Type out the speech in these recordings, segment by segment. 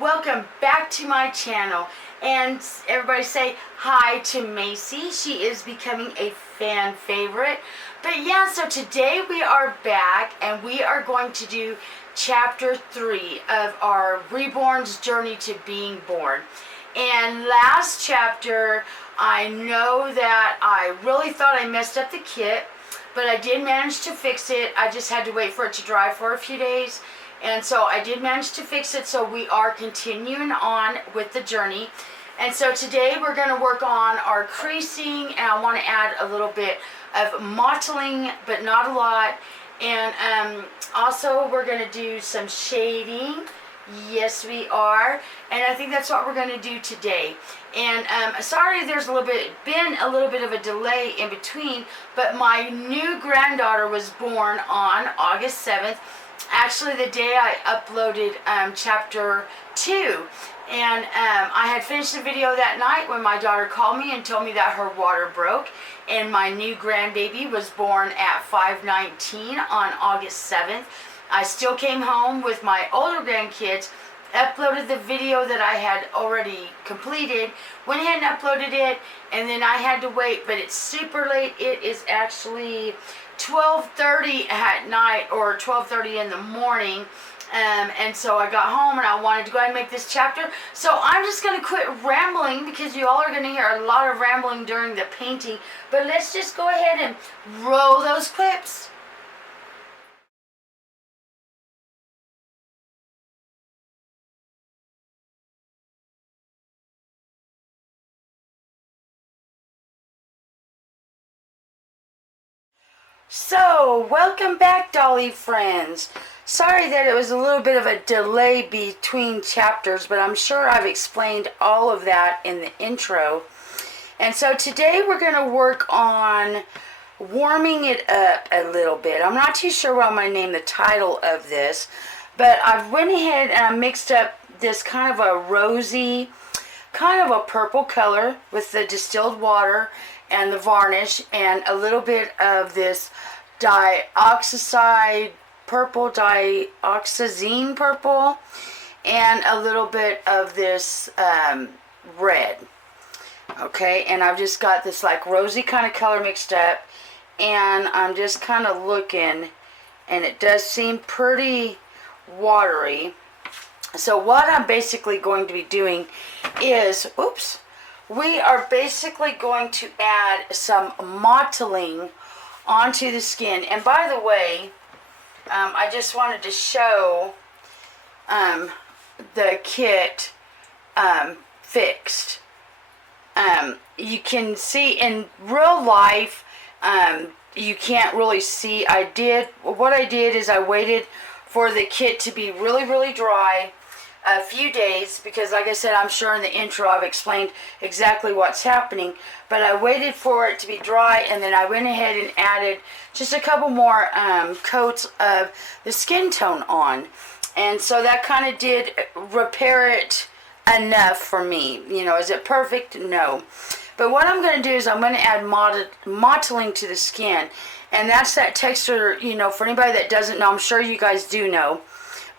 Welcome back to my channel, and everybody say hi to Macy. She is becoming a fan favorite. But yeah, so today we are back and we are going to do chapter 3 of our Reborn's Journey to Being Born. And last chapter, I know that I really thought I messed up the kit, but I did manage to fix it. I just had to wait for it to dry for a few days. And so I did manage to fix it, so we are continuing on with the journey. And so today we're going to work on our creasing, and I want to add a little bit of mottling, but not a lot. And also we're going to do some shading. Yes, we are. And I think that's what we're going to do today. And sorry there's been a little bit of a delay in between, but my new granddaughter was born on August 7th. Actually, the day I uploaded chapter 2, and I had finished the video that night when my daughter called me and told me that her water broke, and my new grandbaby was born at 5:19 on August 7th. I still came home with my older grandkids, uploaded the video that I had already completed, went ahead and uploaded it, and then I had to wait, but it's super late. It is actually 12:30 at night or 12:30 in the morning, and so I got home and I wanted to go ahead and make this chapter. So I'm just going to quit rambling because you all are going to hear a lot of rambling during the painting, but let's just go ahead and roll those clips. So, welcome back, Dolly friends. Sorry that it was a little bit of a delay between chapters, but I'm sure I've explained all of that in the intro. And so today we're going to work on warming it up a little bit. I'm not too sure what I'm going to name the title of this, but I went ahead and I mixed up this kind of a rosy, kind of a purple color with the distilled water and the varnish, and a little bit of this dioxazine purple, and a little bit of this red. Okay, and I've just got this like rosy kind of color mixed up, and I'm just kind of looking, and it does seem pretty watery. So what I'm basically going to be doing is, we are basically going to add some mottling onto the skin. And by the way, I just wanted to show the kit fixed. You can see in real life, you can't really see. What I did is I waited for the kit to be really, really dry a few days, because like I said, I'm sure in the intro I've explained exactly what's happening, but I waited for it to be dry, and then I went ahead and added just a couple more coats of the skin tone on, and so that kind of did repair it enough for me. You know, is it perfect? No. But what I'm going to do is I'm going to add mottling to the skin, and that's that texture, you know, for anybody that doesn't know, I'm sure you guys do know.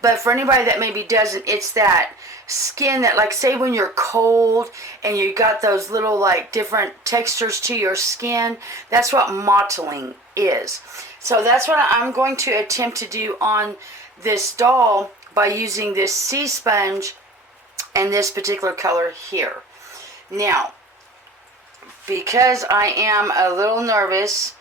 But for anybody that maybe doesn't, it's that skin that, like, say when you're cold and you got those little like different textures to your skin, that's what mottling is. So that's what I'm going to attempt to do on this doll by using this sea sponge and this particular color here. Now, because I am a little nervous,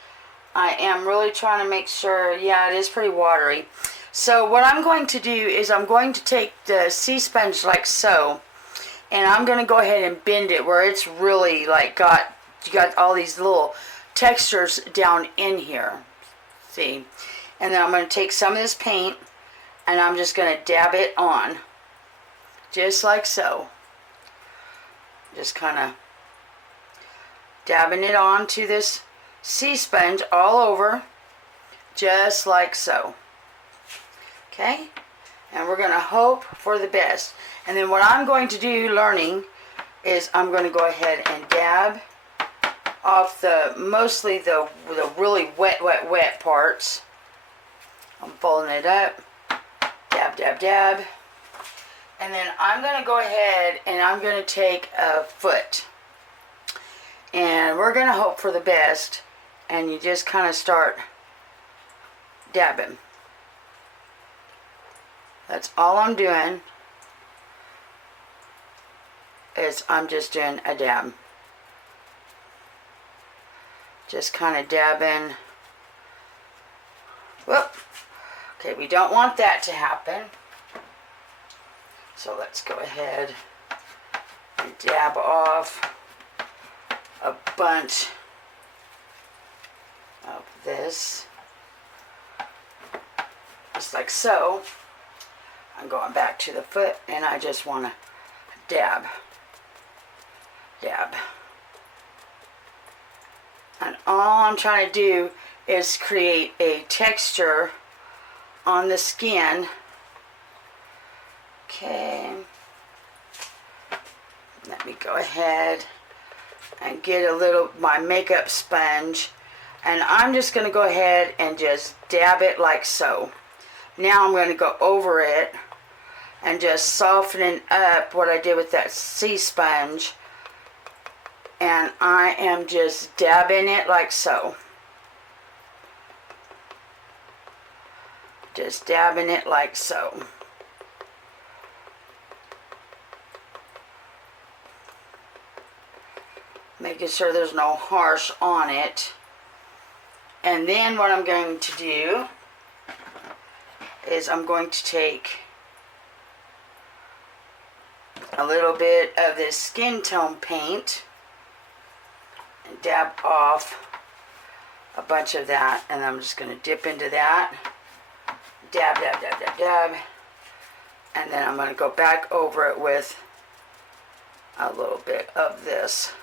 I am really trying to make sure, yeah, it is pretty watery. So what I'm going to do is I'm going to take the sea sponge like so, and I'm going to go ahead and bend it where it's really like you got all these little textures down in here. See? And then I'm going to take some of this paint, and I'm just going to dab it on. Just like so. Just kind of dabbing it onto this sea sponge all over. Just like so. Okay, and we're going to hope for the best. And then what I'm going to do, learning, is I'm going to go ahead and dab off mostly the really wet parts. I'm folding it up, dab, dab, dab. And then I'm going to go ahead and I'm going to take a foot. And we're going to hope for the best. And you just kind of start dabbing. That's all I'm doing. Is I'm just doing a dab. Just kind of dabbing. Whoop. Okay, we don't want that to happen. So let's go ahead and dab off a bunch of this. Just like so. I'm going back to the foot and I just want to dab. Dab. And all I'm trying to do is create a texture on the skin. Okay. Let me go ahead and get a little, my makeup sponge. And I'm just going to go ahead and just dab it like so. Now I'm going to go over it and just soften up what I did with that sea sponge. And I am just dabbing it like so. Just dabbing it like so. Making sure there's no harsh on it. And then what I'm going to do is I'm going to take a little bit of this skin tone paint and dab off a bunch of that, and I'm just going to dip into that, dab, dab, dab, dab, dab, and then I'm going to go back over it with a little bit of this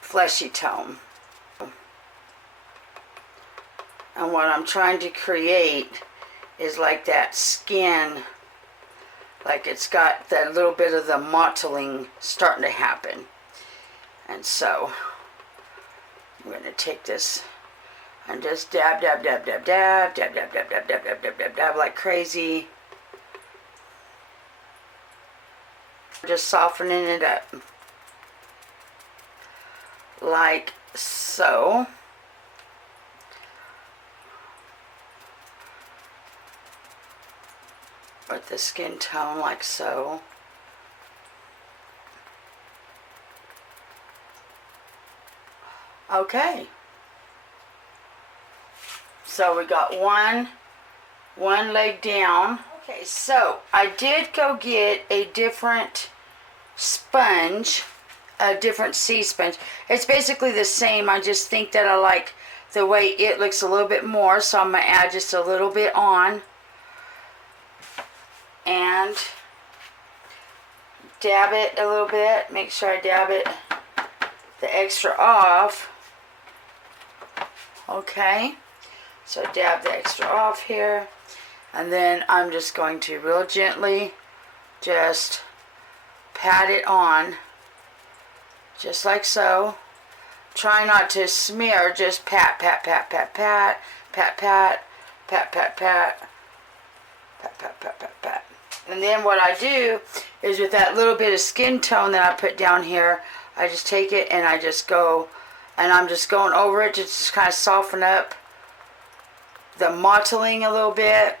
fleshy tone. And what I'm trying to create is like that skin, like it's got that little bit of the mottling starting to happen. And so I'm going to take this and just dab, dab, dab, dab, dab, dab, dab, dab, dab, dab, dab, dab, dab, dab like crazy. Just softening it up like so. With the skin tone like so. Okay. So we got one leg down. Okay, so I did go get a different sponge, a different sea sponge. It's basically the same. I just think that I like the way it looks a little bit more, so I'm going to add just a little bit on. And dab it a little bit. Make sure I dab it the extra off. Okay. So dab the extra off here. And then I'm just going to real gently just pat it on. Just like so. Try not to smear. Just pat, pat, pat, pat, pat. Pat, pat. Pat, pat, pat. Pat, pat, pat, pat, pat. And then what I do is with that little bit of skin tone that I put down here, I just take it and I just go, and I'm just going over it to just kind of soften up the mottling a little bit.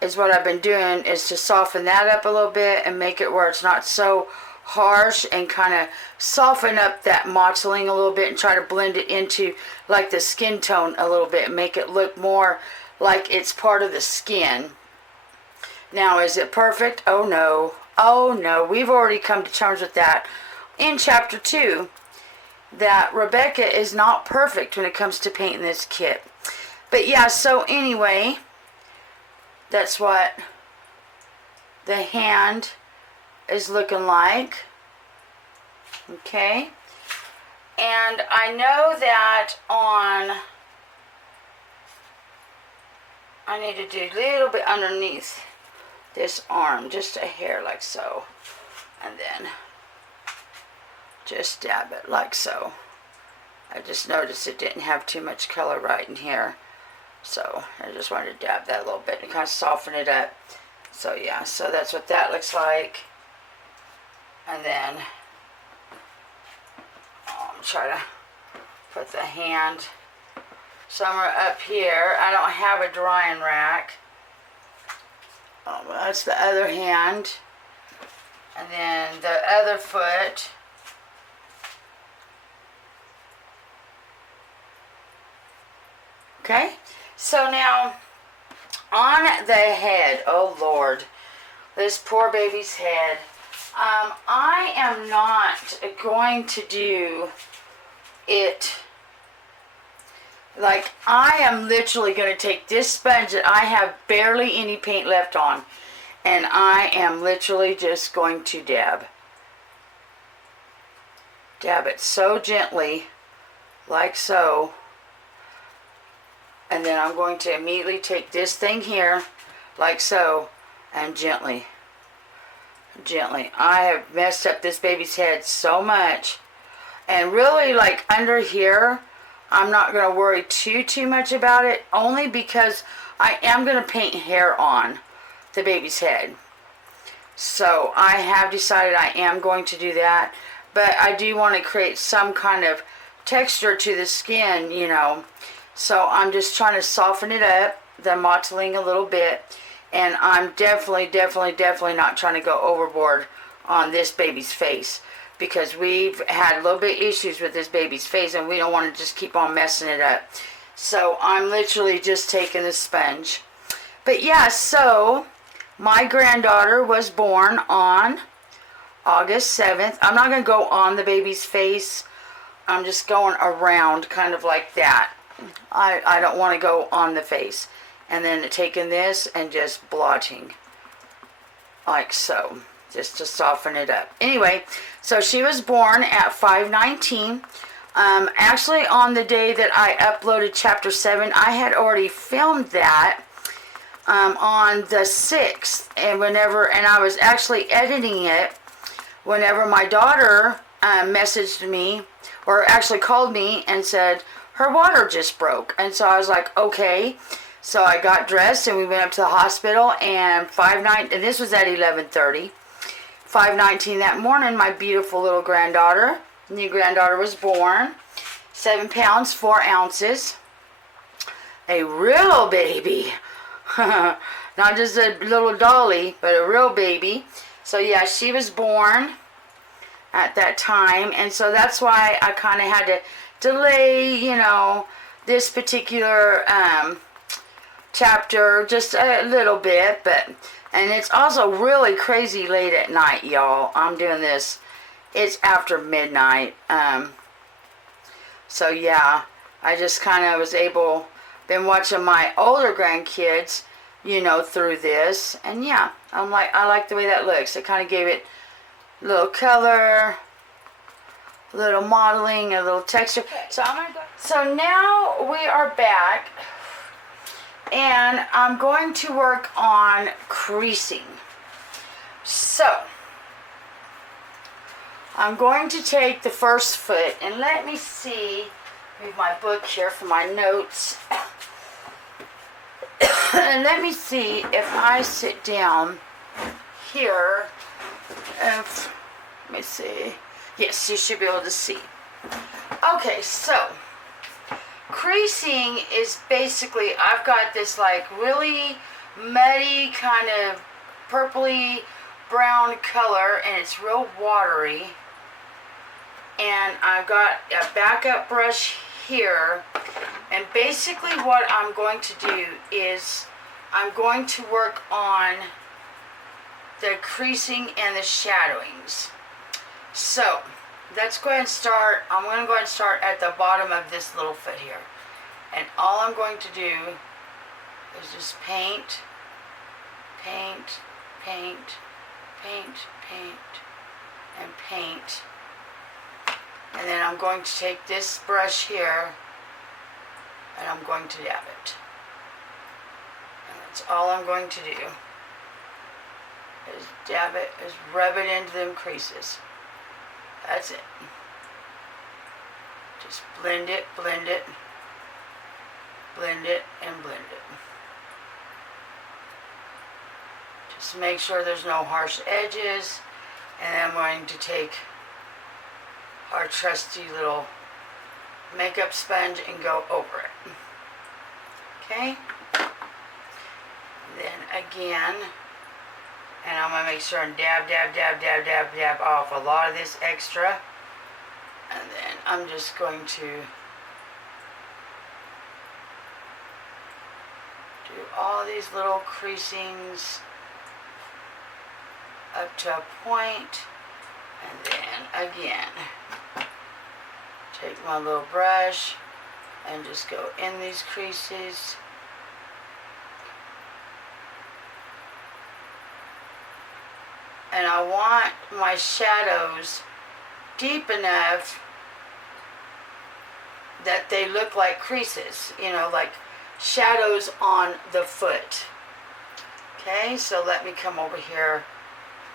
Is what I've been doing, is to soften that up a little bit and make it where it's not so harsh, and kind of soften up that mottling a little bit and try to blend it into like the skin tone a little bit and make it look more like it's part of the skin. Now, is it perfect? Oh no. Oh no. We've already come to terms with that in chapter 2. That Rebecca is not perfect when it comes to painting this kit. But yeah, so anyway, that's what the hand is looking like. Okay. And I know that I need to do a little bit underneath this arm, just a hair like so, and then just dab it like so. I just noticed it didn't have too much color right in here, so I just wanted to dab that a little bit and kind of soften it up. So yeah, so that's what that looks like. And then try to put the hand somewhere up here. I don't have a drying rack. That's the other hand. And then the other foot. Okay, so now on the head, oh Lord, this poor baby's head. I am not going to do it like, I am literally going to take this sponge that I have barely any paint left on, and I am literally just going to dab it so gently, like so. And then I'm going to immediately take this thing here, like so, and gently. I have messed up this baby's head so much. And really, like under here, I'm not going to worry too much about it, only because I am going to paint hair on the baby's head. So I have decided I am going to do that. But I do want to create some kind of texture to the skin, you know. So I'm just trying to soften it up, the mottling a little bit. And I'm definitely not trying to go overboard on this baby's face, because we've had a little bit issues with this baby's face and we don't want to just keep on messing it up. So I'm literally just taking the sponge. But yeah, so my granddaughter was born on August 7th. I'm not going to go on the baby's face. I'm just going around, kind of like that. I don't want to go on the face. And then taking this and just blotting, like so, just to soften it up. Anyway, so she was born at 5/19. Actually, on the day that I uploaded chapter 7, I had already filmed that on the 6th. And I was actually editing it whenever my daughter messaged me, or actually called me and said her water just broke. And so I was like, okay. So I got dressed and we went up to the hospital, and and this was at 11:30. 5:19 that morning, my beautiful little new granddaughter was born. 7 pounds, 4 ounces. A real baby. Not just a little dolly, but a real baby. So yeah, she was born at that time. And so that's why I kind of had to delay, you know, this particular chapter just a little bit. And it's also really crazy late at night, y'all. I'm doing this, it's after midnight. So yeah, I just kind of been watching my older grandkids, you know, through this. And yeah, I like the way that looks. It kind of gave it a little color, a little modeling, a little texture. So so now we are back, and I'm going to work on creasing. So I'm going to take the first foot, and let me see, move my book here for my notes. And let me see if I sit down here, let me see. Yes, you should be able to see. Okay, so creasing is basically, I've got this like really muddy kind of purpley brown color, and it's real watery. And I've got a backup brush here, and basically what I'm going to do is I'm going to work on the creasing and the shadowings. So let's go ahead and start. I'm going to go ahead and start at the bottom of this little foot here, and all I'm going to do is just paint, paint, paint, paint, paint, and paint. And then I'm going to take this brush here, and I'm going to dab it. And that's all I'm going to do, is dab it, is rub it into them creases. That's it. Just blend it, blend it, blend it, and blend it. Just make sure there's no harsh edges. And then I'm going to take our trusty little makeup sponge and go over it. Okay? Then again, and I'm going to make sure and dab off a lot of this extra. And then I'm just going to do all these little creasings up to a point. And then again, take my little brush and just go in these creases. And I want my shadows deep enough that they look like creases, you know, like shadows on the foot. Okay, so let me come over here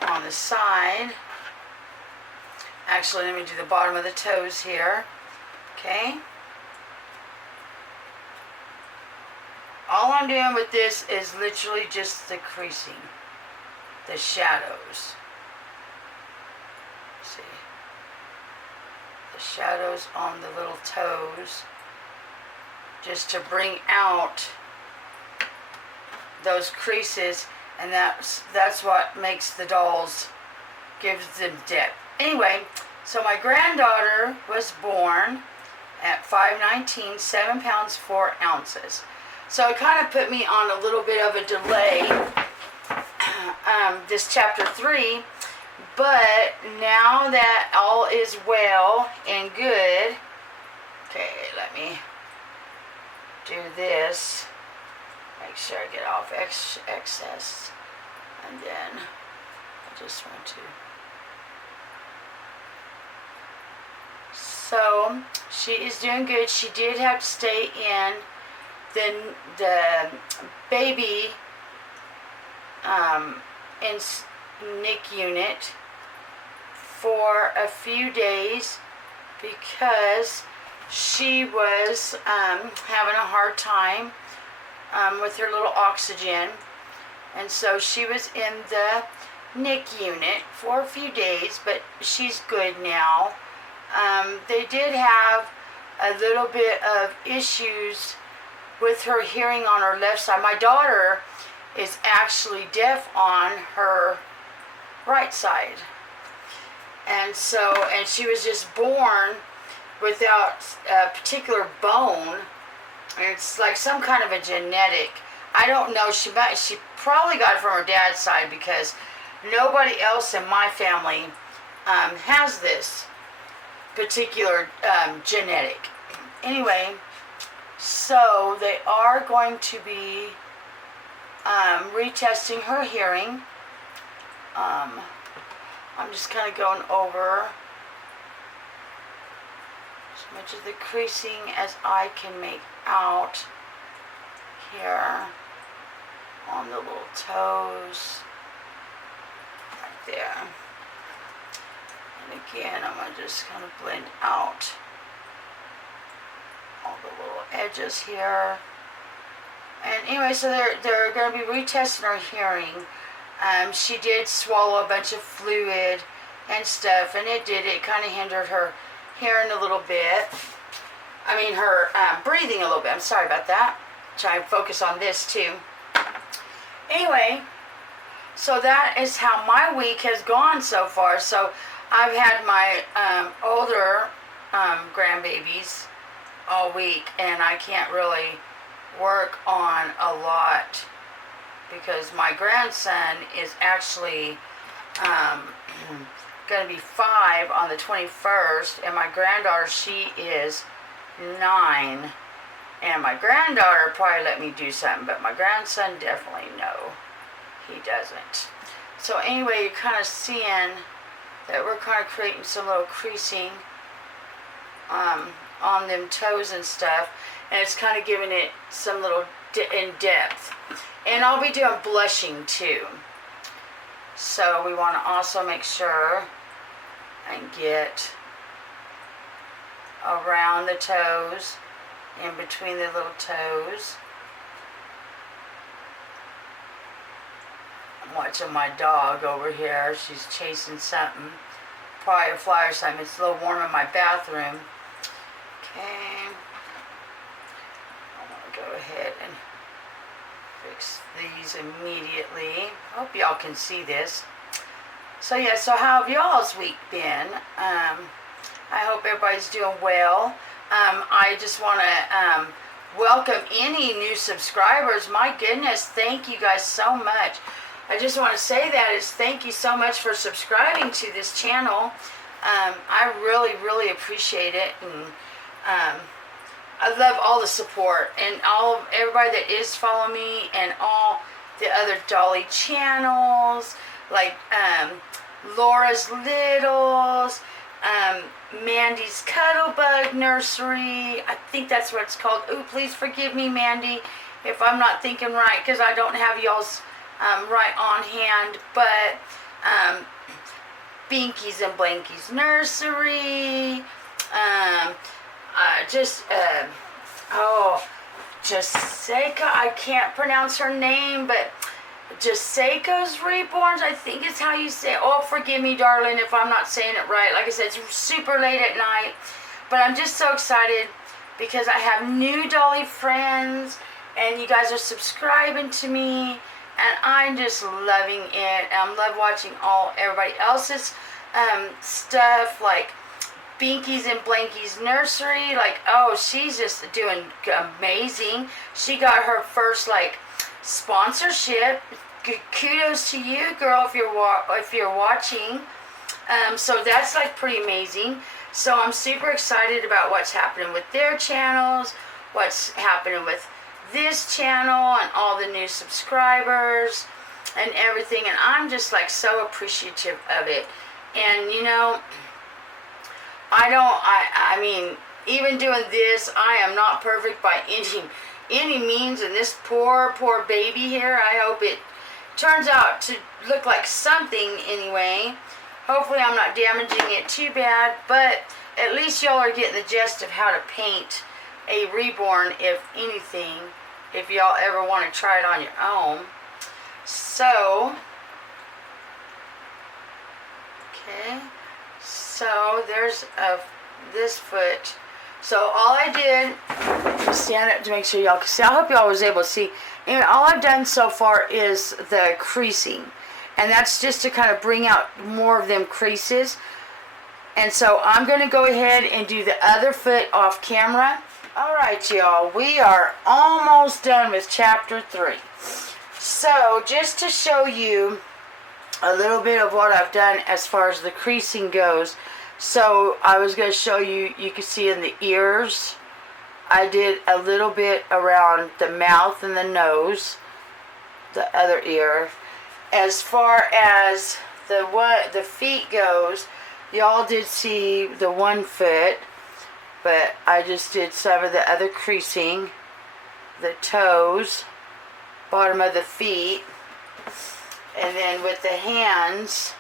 on the side. Actually, let me do the bottom of the toes here. Okay. All I'm doing with this is literally just the creasing, the shadows. See? The shadows on the little toes, just to bring out those creases, and that's what makes the dolls, gives them depth. Anyway, so my granddaughter was born at 5'19", 7 pounds 4 ounces. So it kind of put me on a little bit of a delay, this chapter 3. But now that all is well and good, okay, let me do this. Make sure I get off excess. And then I just want to. So she is doing good. She did have to stay in the baby in NIC unit for a few days because she was having a hard time with her little oxygen, and so she was in the NIC unit for a few days, but she's good now. They did have a little bit of issues with her hearing on her left side. My daughter is actually deaf on her right side. And she was just born without a particular bone. And it's like some kind of a genetic. I don't know. She probably got it from her dad's side because nobody else in my family has this particular genetic. Anyway, so they are going to be retesting her hearing. I'm just kind of going over as much of the creasing as I can make out here on the little toes, right there. And again, I'm going to just kind of blend out all the little edges here. And anyway, so they're going to be retesting her hearing. She did swallow a bunch of fluid and stuff, and it kind of hindered her hearing a little bit. I mean, her breathing a little bit. I'm sorry about that. Try and focus on this too. Anyway, so that is how my week has gone so far. So I've had my older grandbabies all week, and I can't really work on a lot because my grandson is actually going to be 5 on the 21st, and my granddaughter, she is 9. And my granddaughter probably let me do something, but my grandson definitely no, he doesn't. So anyway, you're kind of seeing that we're kind of creating some little creasing on them toes and stuff, and it's kind of giving it some little in depth. And I'll be doing blushing too. So we want to also make sure and get around the toes, in between the little toes. watching my dog over here. She's chasing something. Probably a fly or something. It's a little warm in my bathroom. Okay. I'm going to go ahead and fix these immediately. Hope y'all can see this. So yeah, so how have y'all's week been? I hope everybody's doing well. I just want to welcome any new subscribers. My goodness, thank you guys so much. I just want to say that is thank you so much for subscribing to this channel. I really appreciate it, and I love all the support and everybody that is following me, and all the other Dolly channels like Laura's Littles, Mandy's Cuddlebug Nursery. I think that's what it's called. Ooh, please forgive me, Mandy, if I'm not thinking right, because I don't have y'all's right on hand. But Binky's and Blanky's Nursery. Jessica, I can't pronounce her name, but Jessica's Reborn, I think is how you say it. Oh, forgive me, darling, if I'm not saying it right. Like I said, it's super late at night, but I'm just so excited because I have new Dolly friends, and you guys are subscribing to me, and I'm just loving it. I love watching everybody else's stuff, like Binky's and Blanky's Nursery. Like, oh, she's just doing amazing. She got her first sponsorship. Kudos to you, girl, if you're watching. So that's pretty amazing. So I'm super excited about what's happening with their channels, what's happening with this channel, and all the new subscribers and everything. And I'm just so appreciative of it. And you know, I mean, even doing this, I am not perfect by any means, and this poor baby here, I hope it turns out to look like something anyway. Hopefully I'm not damaging it too bad, but at least y'all are getting the gist of how to paint a Reborn, if anything, if y'all ever want to try it on your own. So, okay, so there's this foot. So all I did, stand up to make sure y'all can see. I hope y'all was able to see. Anyway, all I've done so far is the creasing. And that's just to kind of bring out more of them creases. And so I'm going to go ahead and do the other foot off camera. Alright, y'all. We are almost done with chapter 3. So just to show you a little bit of what I've done as far as the creasing goes. So I was going to show you, you can see in the ears, I did a little bit around the mouth and the nose, the other ear. As far as the feet goes, y'all did see the one foot, but I just did some of the other creasing, the toes, bottom of the feet, and then with the hands,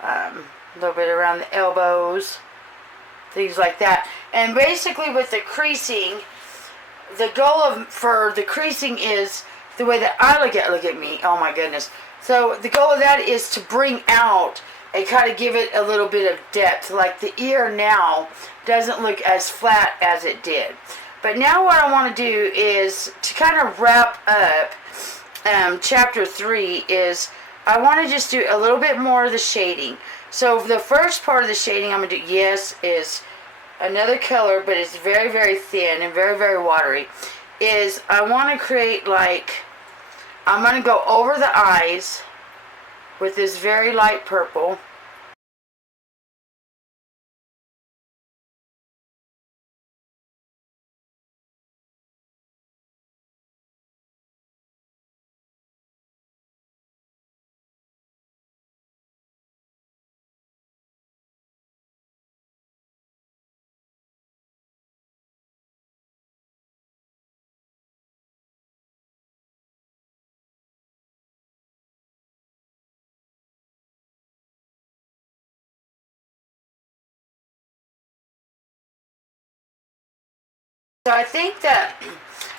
a little bit around the elbows, things like that. And basically with the creasing, the goal for the creasing is the way that I look at me, oh my goodness. So the goal of that is to bring out and kind of give it a little bit of depth. Like the ear now doesn't look as flat as it did. But now what I want to do is to kind of wrap up chapter 3 is I want to just do a little bit more of the shading. So the first part of the shading I'm going to do, yes, is another color, but it's very thin and very watery, is I want to create I'm going to go over the eyes with this very light purple. So I think that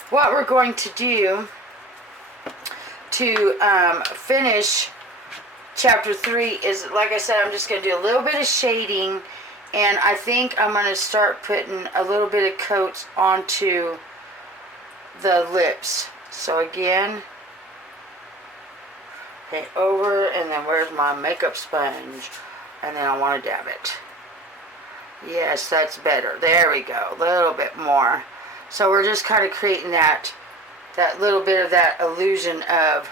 what we're going to do to finish chapter 3 is, like I said, I'm just going to do a little bit of shading, and I think I'm going to start putting a little bit of coats onto the lips. So again, okay, over, and then where's my makeup sponge? And then I want to dab it. Yes, that's better. There we go. A little bit more. So we're just kind of creating that little bit of that illusion of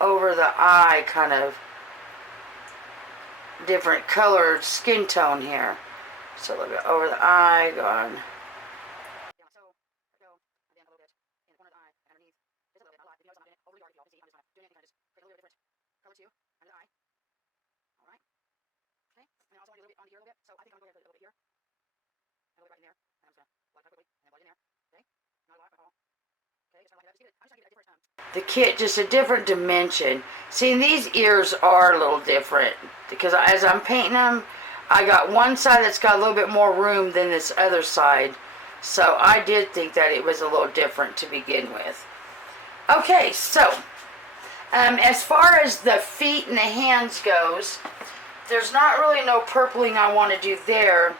over the eye, kind of different colored skin tone here. So look at over the eye, going. The kit, just a different dimension. See, these ears are a little different because as I'm painting them, I got one side that's got a little bit more room than this other side. So I did think that it was a little different to begin with. Okay, so as far as the feet and the hands goes, there's not really no purpling I want to do there.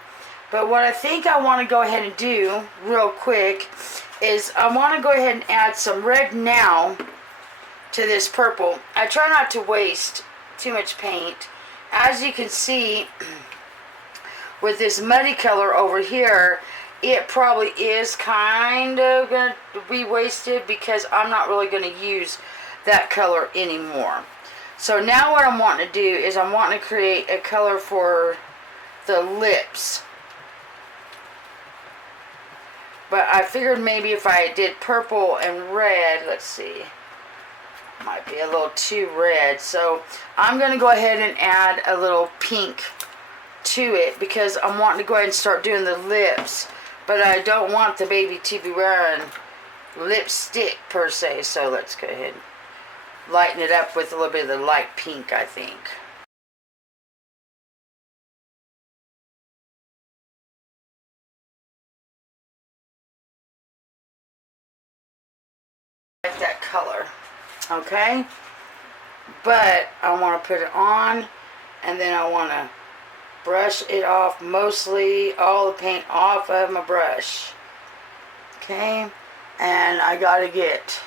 But what I think I want to go ahead and do real quick is I want to go ahead and add some red now to this purple. I try not to waste too much paint. As you can see, with this muddy color over here, it probably is kind of going to be wasted because I'm not really going to use that color anymore. So now what I'm wanting to do is I'm wanting to create a color for the lips. But I figured maybe if I did purple and red, let's see, might be a little too red. So I'm going to go ahead and add a little pink to it because I'm wanting to go ahead and start doing the lips. But I don't want the baby to be wearing lipstick per se. So let's go ahead and lighten it up with a little bit of the light pink, I think. That color, okay, but I want to put it on, and then I want to brush it off, mostly all the paint off of my brush, okay, and I gotta get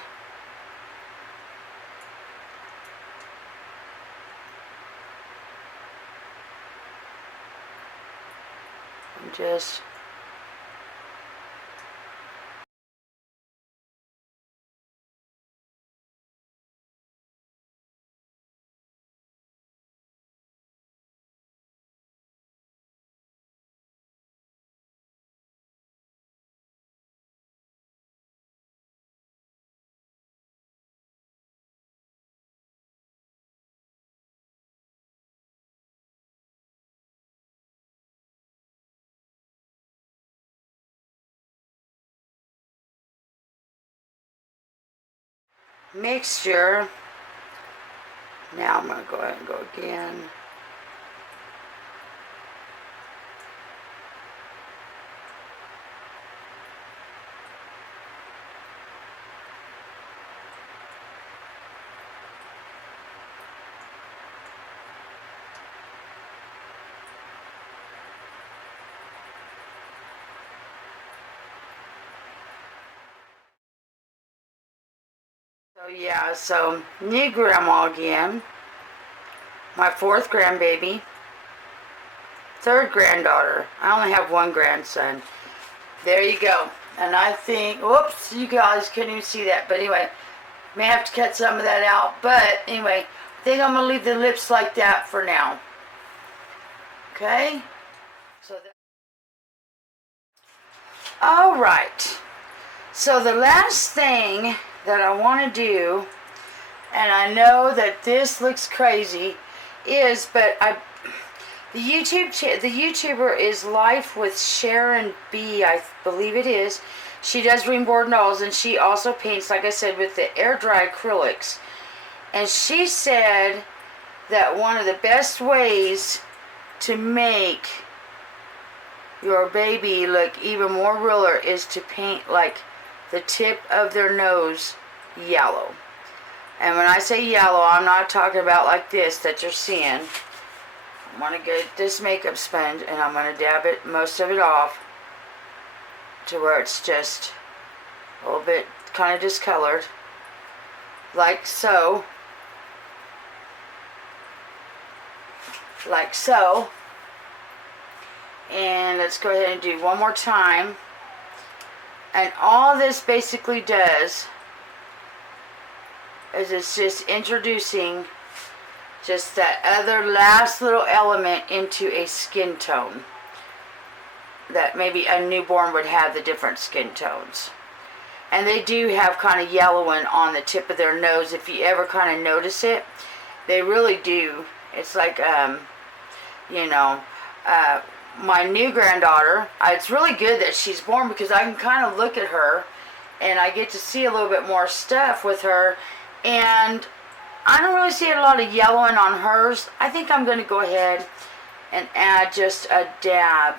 just mixture. Now I'm going to go ahead and go again. So yeah, so new grandma again. My 4th grandbaby. 3rd granddaughter. I only have 1 grandson. There you go. And I think, whoops, you guys couldn't even see that. But anyway, may have to cut some of that out. But anyway, I think I'm going to leave the lips like that for now. Okay? So alright. So the last thing that I want to do, and I know that this looks crazy, is, but the YouTuber is Life with Sharon B, I believe it is. She does Reborn dolls, and she also paints, like I said, with the air dry acrylics. And she said that one of the best ways to make your baby look even more realer is to paint like the tip of their nose yellow. And when I say yellow, I'm not talking about like this that you're seeing. I'm going to get this makeup sponge and I'm going to dab it, most of it off, to where it's just a little bit kind of discolored, like so. Like so. And let's go ahead and do one more time. And all this basically does is it's just introducing just that other last little element into a skin tone that maybe a newborn would have, the different skin tones. And they do have kind of yellowing on the tip of their nose. If you ever kind of notice it, they really do. It's like, you know, my new granddaughter, it's really good that she's born because I can kind of look at her and I get to see a little bit more stuff with her. And I don't really see a lot of yellowing on hers. I think I'm going to go ahead and add just a dab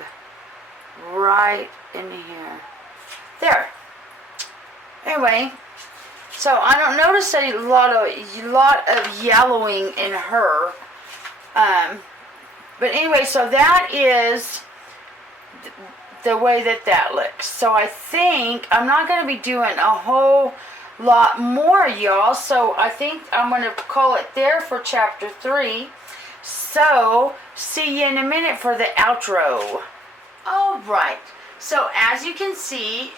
right in here. There. Anyway, so I don't notice a lot of yellowing in her. But anyway, so that is the way that looks. So I think I'm not going to be doing a whole lot more, y'all. So I think I'm going to call it there for chapter 3. So see you in a minute for the outro. All right. So as you can see,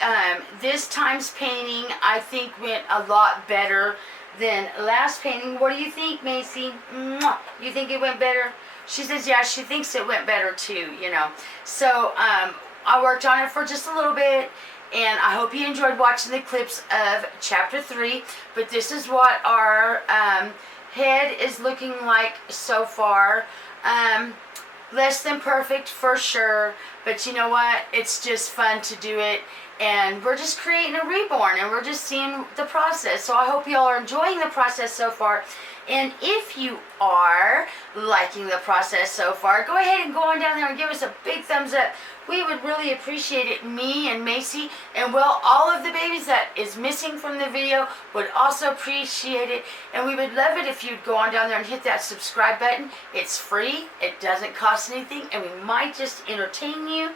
this time's painting I think went a lot better than last painting. What do you think, Macy? Mwah. You think it went better? She says, yeah, she thinks it went better too, you know. So I worked on it for just a little bit, and I hope you enjoyed watching the clips of chapter 3. But this is what our head is looking like so far. Less than perfect for sure, but you know what? It's just fun to do it, and we're just creating a reborn, and we're just seeing the process. So I hope y'all are enjoying the process so far. And if you are liking the process so far, go ahead and go on down there and give us a big thumbs up. We would really appreciate it. Me and Macy, and well, all of the babies that is missing from the video would also appreciate it. And we would love it if you'd go on down there and hit that subscribe button. It's free. It doesn't cost anything, and we might just entertain you.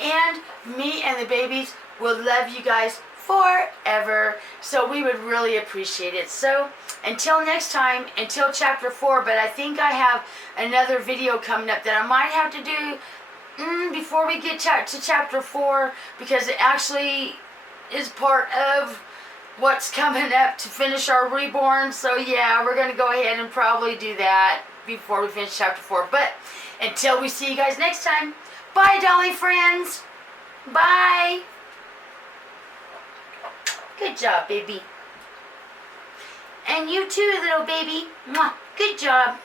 And me and the babies will love you guys forever. So we would really appreciate it. So until next time, until chapter 4, but I think I have another video coming up that I might have to do before we get to chapter 4, because it actually is part of what's coming up to finish our reborn. So yeah, we're going to go ahead and probably do that before we finish chapter 4. But until we see you guys next time, bye, Dolly friends. Bye. Good job, baby. And you too, little baby. Mwah. Good job.